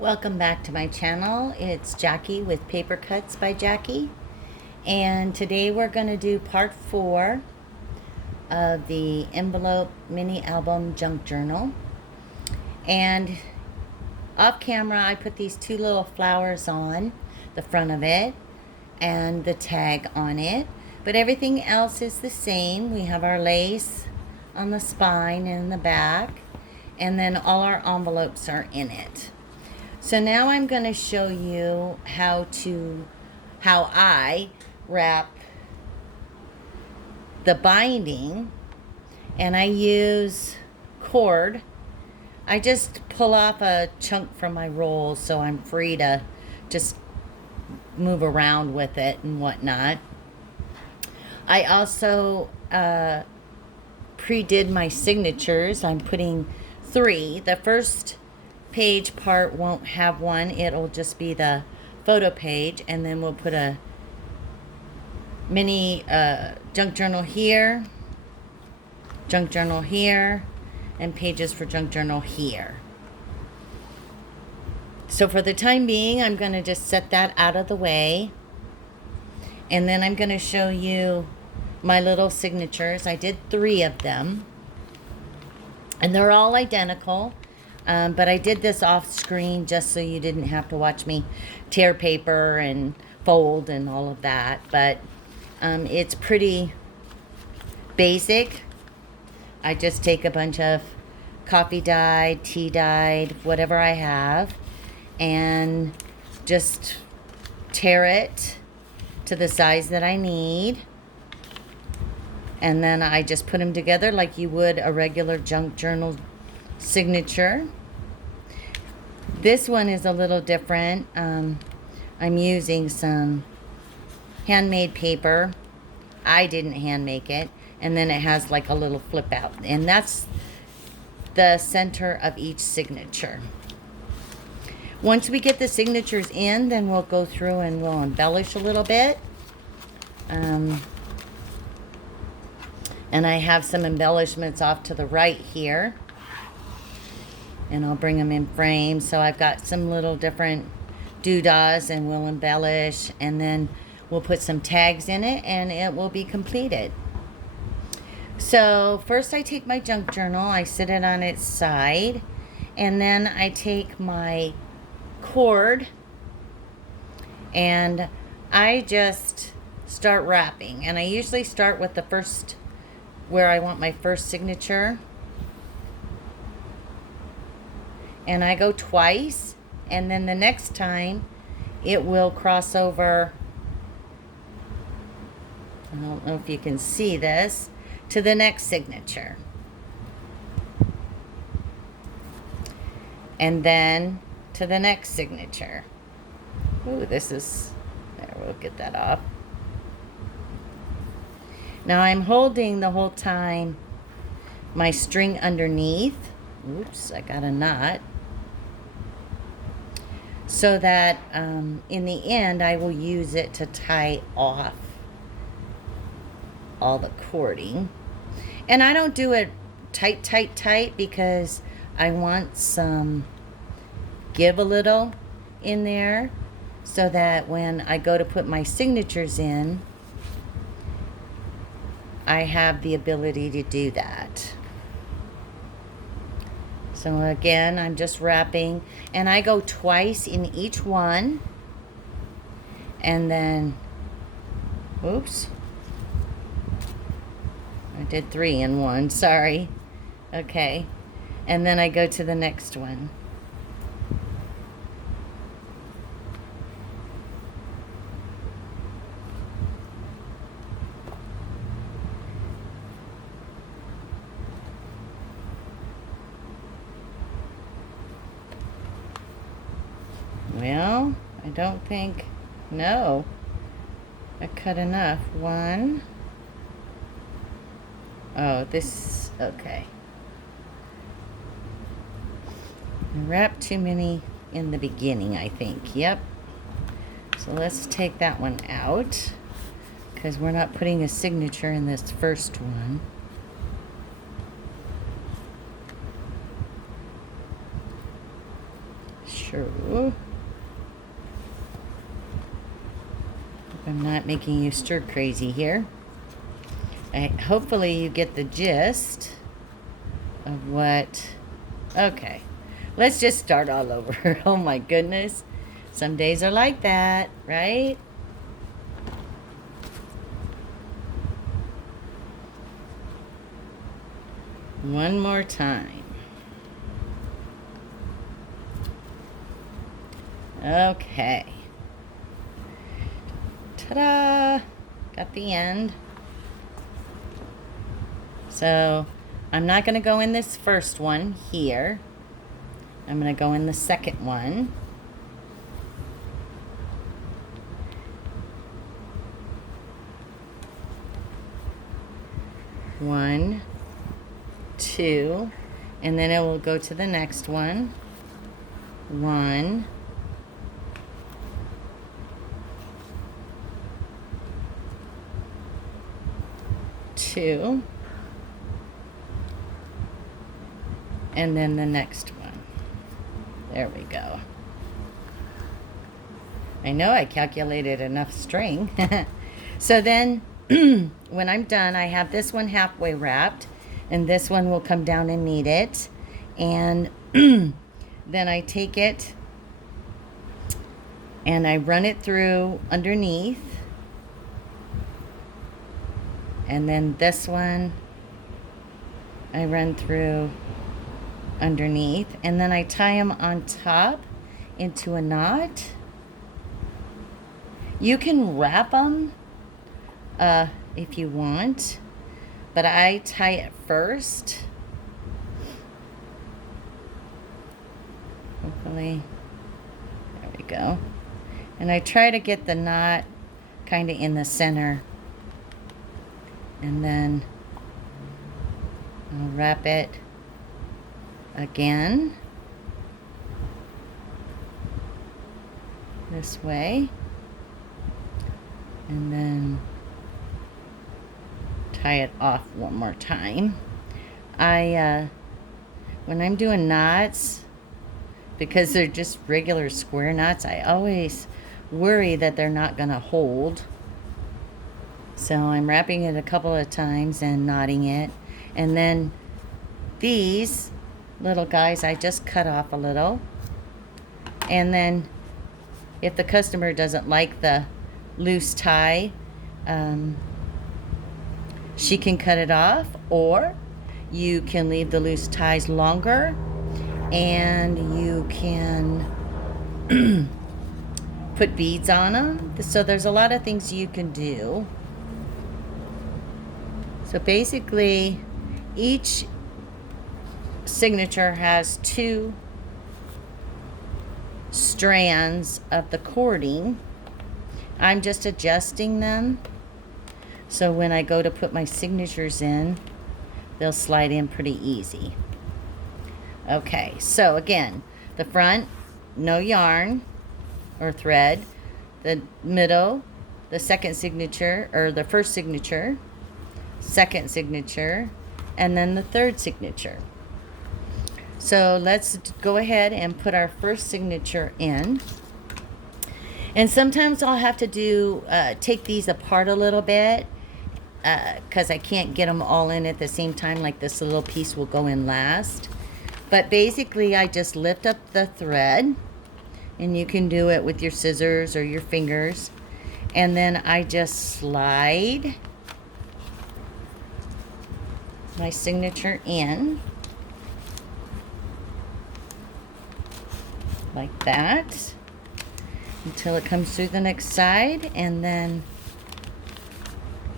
Welcome back to my channel. It's Jackie with Paper Cuts by Jackie. And today we're going to do part 4 of the envelope mini album junk journal. And off camera I put these 2 little flowers on the front of it and the tag on it. But everything else is the same. We have our lace on the spine and in the back. And then all our envelopes are in it. So now I'm going to show you how I wrap the binding, and I use cord. I just pull off a chunk from my roll so I'm free to just move around with it and whatnot. I also pre-did my signatures. I'm putting 3. The first page part won't have one. It'll just be the photo page, and then we'll put a mini junk journal here, and pages for junk journal here. So for the time being, I'm going to just set that out of the way, and then I'm going to show you my little signatures. I did 3 of them, and they're all identical. But I did this off screen just so you didn't have to watch me tear paper and fold and all of that. But it's pretty basic. I just take a bunch of coffee dyed, tea dyed, whatever I have, and just tear it to the size that I need. And then I just put them together like you would a regular junk journal signature. This one is a little different. I'm using some handmade paper. I didn't hand make it. And then it has like a little flip out. And that's the center of each signature. Once we get the signatures in, then we'll go through and we'll embellish a little bit. And I have some embellishments off to the right here. And I'll bring them in frame. So I've got some little different doodahs, and we'll embellish, and then we'll put some tags in it, and it will be completed. So first I take my junk journal, I sit it on its side, and then I take my cord and I just start wrapping. And I usually start with the first, where I want my first signature. And I go twice, and then the next time it will cross over, I don't know if you can see this, to the next signature. And then to the next signature. Ooh, this is, there, we'll get that off. Now I'm holding the whole time my string underneath. Oops, I got a knot. So that in the end I will use it to tie off all the cording. And I don't do it tight because I want some give a little in there, so that when I go to put my signatures in, I have the ability to do that. So again, I'm just wrapping, and I go twice in each one, and then, oops, I did 3 in one, sorry. Okay, and then I go to the next one. Well, I don't think, no, I cut enough. 1. Oh, this, okay. I wrapped too many in the beginning, I think. Yep. So let's take that one out, because we're not putting a signature in this first one. sure I'm not making you stir crazy here. Hopefully you get the gist of what... Okay, let's just start all over. Oh my goodness. Some days are like that, right? One more time. Okay. Ta-da! Got the end. So I'm not going to go in this first one here. I'm going to go in the second one. One, two, and then it will go to the next one. One, two, and then the next one. There we go. I know I calculated enough string. So then when I'm done, I have this one halfway wrapped, and this one will come down and meet it. And then I take it and I run it through underneath. And then this one I run through underneath, and then I tie them on top into a knot. You can wrap them if you want, but I tie it first. Hopefully, there we go. And I try to get the knot kind of in the center, and then I'll wrap it again this way, and then tie it off one more time. When I'm doing knots, because they're just regular square knots, I always worry that they're not gonna hold. So I'm wrapping it a couple of times and knotting it. And then these little guys, I just cut off a little. And then if the customer doesn't like the loose tie, she can cut it off, or you can leave the loose ties longer, and you can put beads on them. So there's a lot of things you can do. So basically, each signature has 2 strands of the cording. I'm just adjusting them, so when I go to put my signatures in, they'll slide in pretty easy. Okay, so again, the front, no yarn or thread. The middle, the second signature, or the first signature, second signature, and then the third signature. So let's go ahead and put our first signature in. And sometimes I'll have to do take these apart a little bit, because I can't get them all in at the same time. Like this little piece will go in last. But basically I just lift up the thread, and you can do it with your scissors or your fingers, and then I just slide my signature in like that until it comes through the next side, and then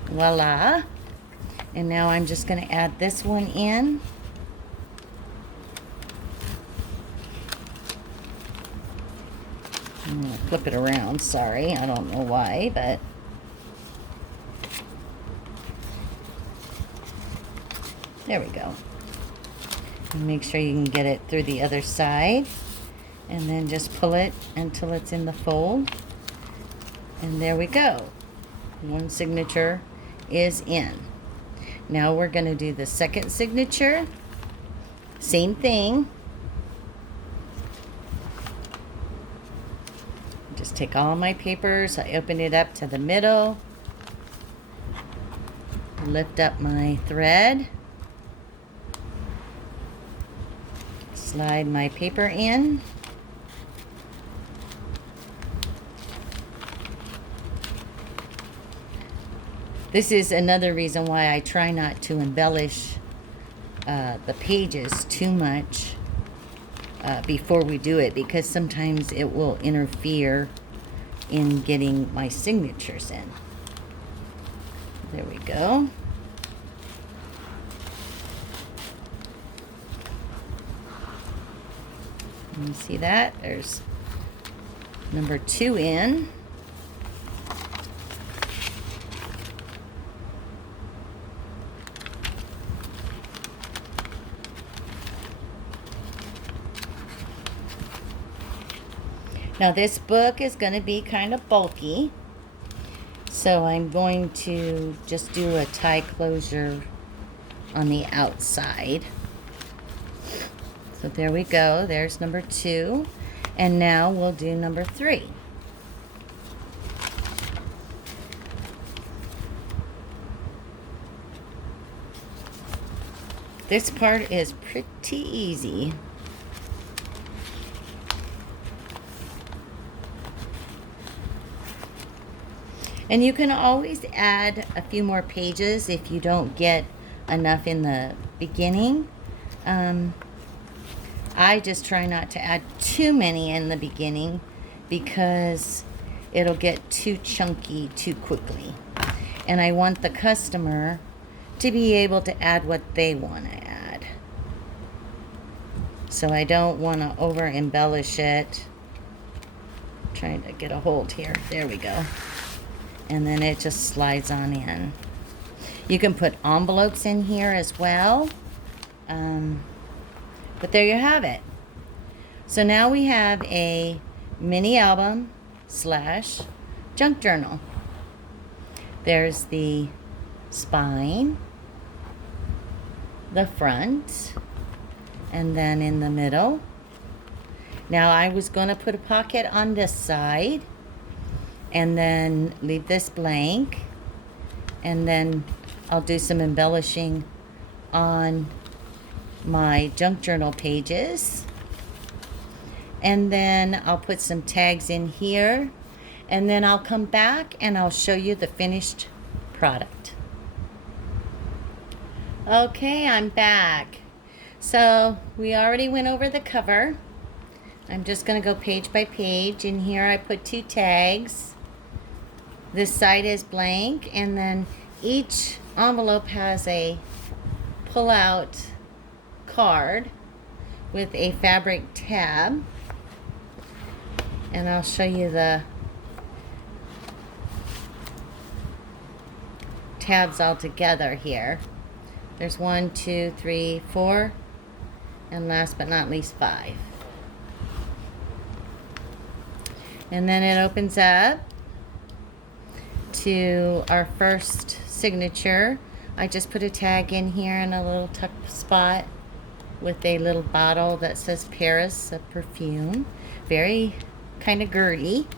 voila. And now I'm just going to add this one in. I'm going to flip it around, sorry, I don't know why, but there we go. And make sure you can get it through the other side, and then just pull it until it's in the fold, and there we go. One signature is in. Now we're going to do the second signature. Same thing. Just take all my papers, I open it up to the middle, lift up my thread, slide my paper in, this is another reason why I try not to embellish the pages too much before we do it, because sometimes it will interfere in getting my signatures in. There we go. You see that? There's number 2 in. Now this book is going to be kind of bulky, so I'm going to just do a tie closure on the outside. So there we go, there's number 2, and now we'll do number 3. This part is pretty easy. And you can always add a few more pages if you don't get enough in the beginning. I just try not to add too many in the beginning because it'll get too chunky too quickly. And I want the customer to be able to add what they want to add. So I don't want to over embellish it. I'm trying to get a hold here. There we go. And then it just slides on in. You can put envelopes in here as well. But there you have it. So now we have a mini album / junk journal. There's the spine, the front, and then in the middle. Now I was going to put a pocket on this side and then leave this blank, and then I'll do some embellishing on my junk journal pages, and then I'll put some tags in here, and then I'll come back and I'll show you the finished product. Okay, I'm back. So we already went over the cover. I'm just going to go page by page. In here I put 2 tags. This side is blank, and then each envelope has a pull-out card with a fabric tab. And I'll show you the tabs all together here. There's 1, 2, 3, 4, and last but not least 5. And then it opens up to our first signature. I just put a tag in here in a little tuck spot with a little bottle that says Paris, a perfume. Very kind of girly.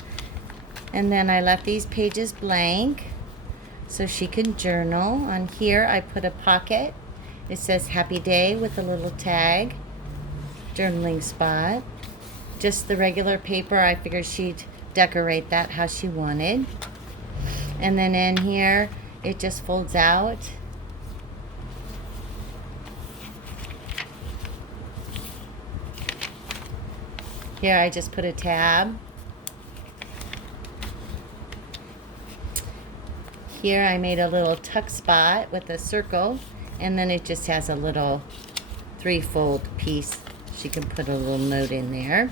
And then I left these pages blank so she can journal. On here I put a pocket. It says Happy Day with a little tag. Journaling spot. Just the regular paper. I figured she'd decorate that how she wanted. And then in here, it just folds out. Here I just put a tab. Here I made a little tuck spot with a circle, and then it just has a little 3-fold piece. She can put a little note in there.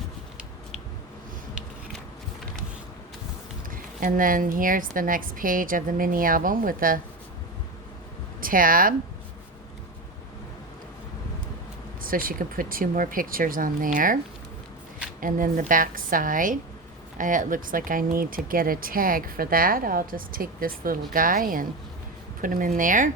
And then here's the next page of the mini album with a tab. So she can put 2 more pictures on there. And then the back side, it looks like I need to get a tag for that. I'll just take this little guy and put him in there.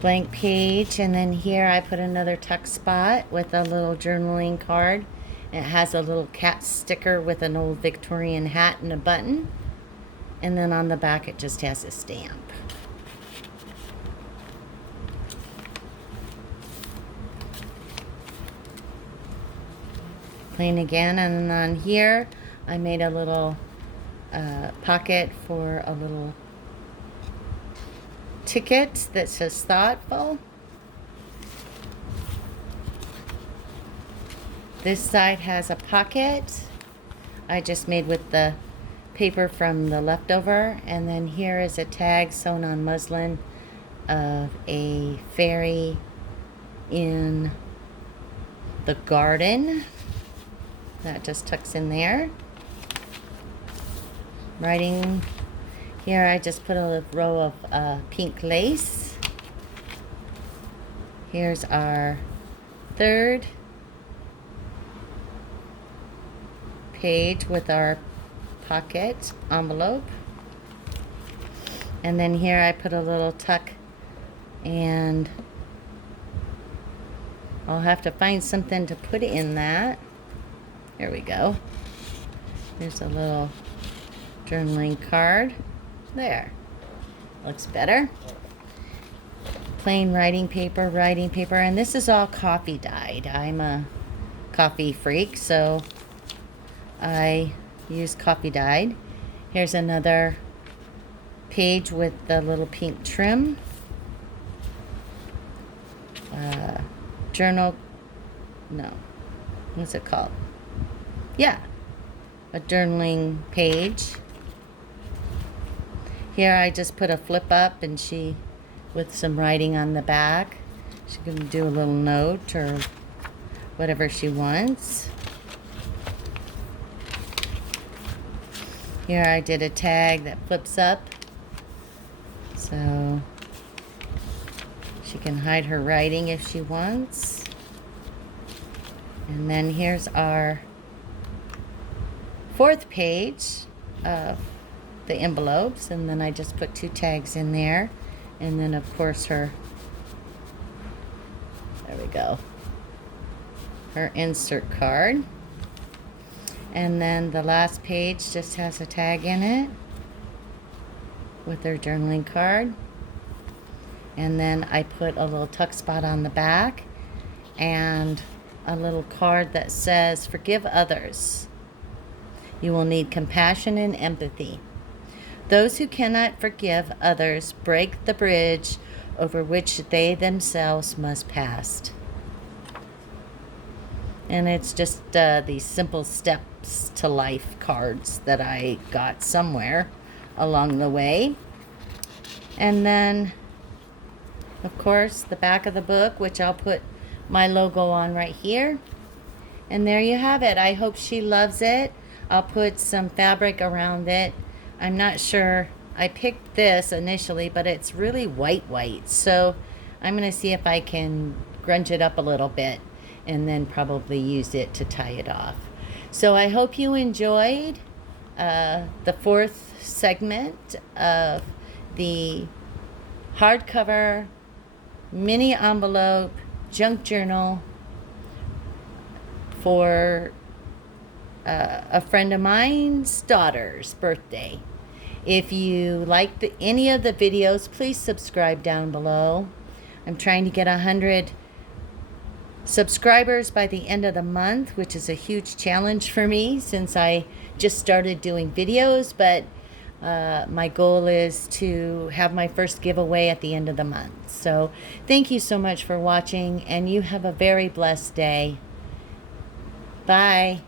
Blank page, and then here I put another tuck spot with a little journaling card. It has a little cat sticker with an old Victorian hat and a button. And then on the back it just has a stamp. Plain again, and on here I made a little pocket for a little ticket that says thoughtful. This side has a pocket I just made with the paper from the leftover, and then here is a tag sewn on muslin of a fairy in the garden. That just tucks in there. Writing here, I just put a row of pink lace. Here's our third page with our pocket envelope. And then here I put a little tuck, and I'll have to find something to put in that. There we go. There's a little journaling card. There. Looks better. Plain writing paper, and this is all coffee dyed. I'm a coffee freak, so I use coffee dyed. Here's another page with the little pink trim. Journal, no, what's it called? Yeah, a journaling page. Here I just put a flip up, and she, with some writing on the back, she can do a little note or whatever she wants. Here I did a tag that flips up, so she can hide her writing if she wants. And then here's our fourth page of the envelopes, and then I just put 2 tags in there, and then of course her, there we go, her insert card. And then the last page just has a tag in it with her journaling card. And then I put a little tuck spot on the back and a little card that says, "Forgive others. You will need compassion and empathy. Those who cannot forgive others break the bridge over which they themselves must pass." And it's just these simple steps to life cards that I got somewhere along the way. And then, of course, the back of the book, which I'll put my logo on right here. And there you have it. I hope she loves it. I'll put some fabric around it. I'm not sure. I picked this initially, but it's really white. So I'm going to see if I can grunge it up a little bit and then probably use it to tie it off. So I hope you enjoyed the 4th segment of the hardcover mini envelope junk journal for a friend of mine's daughter's birthday. If you like any of the videos, please subscribe down below. I'm trying to get 100 subscribers by the end of the month, which is a huge challenge for me since I just started doing videos, but my goal is to have my first giveaway at the end of the month. So thank you so much for watching, and you have a very blessed day. Bye.